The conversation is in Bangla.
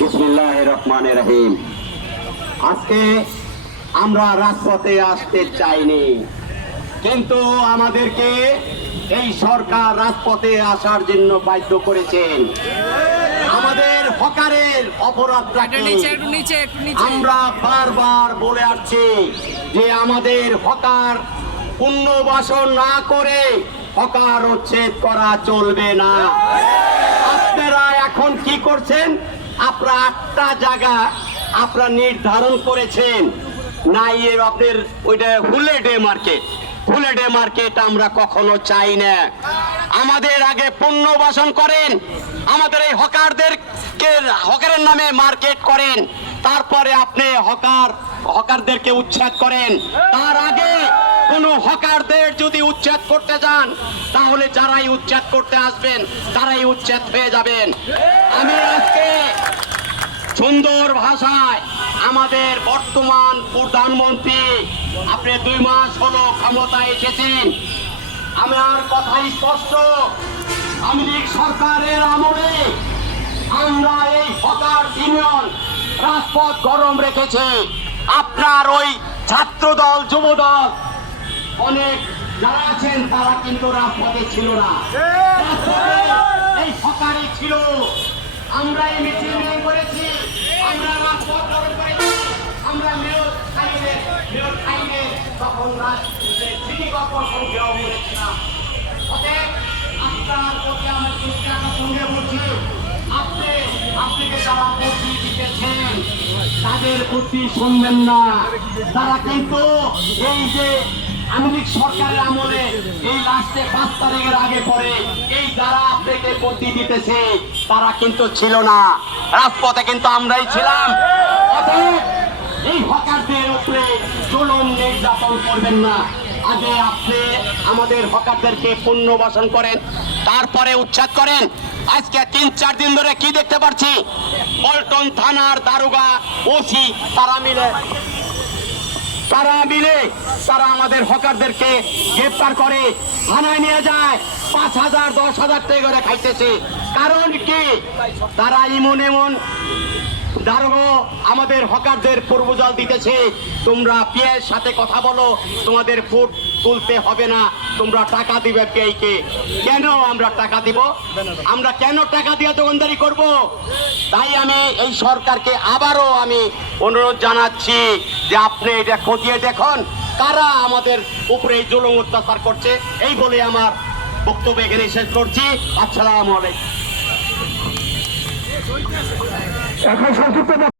বিসমিল্লাহির রহমানির রহিম। আজকে আমরা রাজপথে আসতে চাইনি, কিন্তু আমাদেরকে এই সরকার রাজপথে আসার জন্য বাধ্য করেছেন। আমাদের হকারের অপরাধটাকে আমরা বারবার বলে আসছি যে আমাদের হকার পুনর্বাসন না করে হকার উচ্ছেদ করা চলবে না। আপনারা এখন কি করছেন? আপনারা 8টা জায়গা আপনারা নির্ধারণ করেছেন না, আপনাদের ওইটা হুলেডে মার্কেট আমরা কখনো চাই না। আমাদের আগে পুনর্বাসন করেন, আমাদের এই হকারের নামে মার্কেট করেন, তারপরে আপনি হকারদেরকে উচ্ছেদ করেন। তার আগে কোন হকারদের যদি উচ্ছেদ করতে যান, তাহলে যারাই উচ্ছেদ করতে আসবেন তারাই উচ্ছেদ হয়ে যাবেন। আমি আজকে সুন্দর ভাষায় আমাদের বর্তমান প্রধানমন্ত্রী, আপনি 2 মাস হলো ক্ষমতায় এসেছেন, আমার কথাই স্পষ্ট। আওয়ামী লীগ সরকারের আমলে আমরা এই হকার ইউনিয়ন রাজপথ গরম রেখেছে। আপনার ওই ছাত্র দল, যুব দল, অনেক যারা আছেন তারা কিন্তু রাজপথে ছিল না, এই হকারই ছিল। আমরা এই মিছিল করেছি, আমরা রাজপথ গরম করেছি, আমরা মেয়র খাইলে তখন সিটি কর্পোরেশন দেওয়া বলেছিলাম। অতএব আপনার প্রতি আমার সঙ্গে বলছি, আপনাকে যারা বুদ্ধি দিতেছেন তাদের বুদ্ধি শুনবেন না। তারা কিন্তু এই যে আওয়ামী লীগ সরকারের আমলে এই লাস্টে 5 তারিখের আগে পরে এই যারা আপনাকে বুদ্ধি দিতেছে তারা কিন্তু ছিল না, রাজপথে কিন্তু আমরাই ছিলাম। অতএব এই হকারদের উপরে জুলুম নির্যাতন করবেন না। আগে আপনি আমাদের হকারদেরকে পুনর্বাসন করেন, তারপরে উচ্ছেদ করেন। আজকে 3-4 দিন ধরে কি দেখতে পাচ্ছি, পল্টন থানার দারোগা, ওসি তারা মিলে আমাদের হকারদেরকে গ্রেফতার করে থানায় নিয়ে যায়, 5,000 10,000 টাকা করে খাইতেছে। কারণ কি? তারা এমন দারোগা আমাদের হকারদের প্রপোজাল দিতেছে, তোমরা পিএর সাথে কথা বলো, তোমাদের ফুট তুলতে হবে না, তোমরা টাকা দিবে পিআইকে। কেন আমরা টাকা দিব? আমরা কেন টাকা দিয়ে দোকানদারি করব? তাই আমি এই সরকারকে আবারও আমি অনুরোধ জানাচ্ছি যে আপনি এটা খতিয়ে দেখুন কারা আমাদের উপরে এই জুলুম অত্যাচার করছে। এই বলে আমার বক্তব্য এখানে শেষ করছি। আসসালামু আলাইকুম।